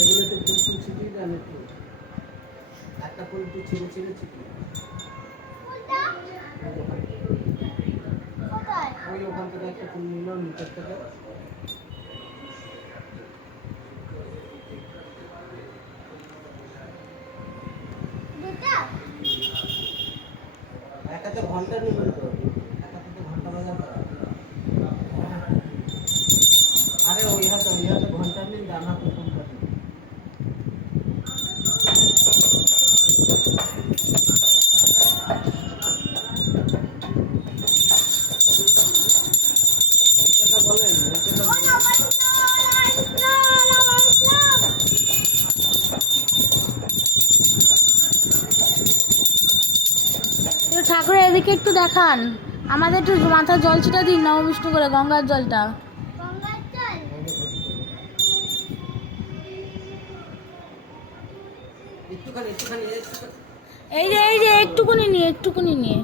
এগুলোতে ফুল ফুল ছিটিয়ে দেন একটু, একটা ফুল একটু ছিঁড়ে ছিঁড়ে ছিটিয়ে ওই ওখান থেকে একটা ফুল নিল নিচের থেকে। একাতে ঘন্টা নেবেন তো, একাতে ঘন্টা বাজার করা। আরে ওই হাতে ঘন্টা নিন, ডান হাতে ফোনটা দিন। বলেন ঠাকুরের এদিকে একটু দেখান, আমাদের একটু মাথায় জল ছিটা দিন নববিষ্ণু করে, গঙ্গার জলটা। একটুখানি একটুখানি এই যে একটুকুনি নিয়ে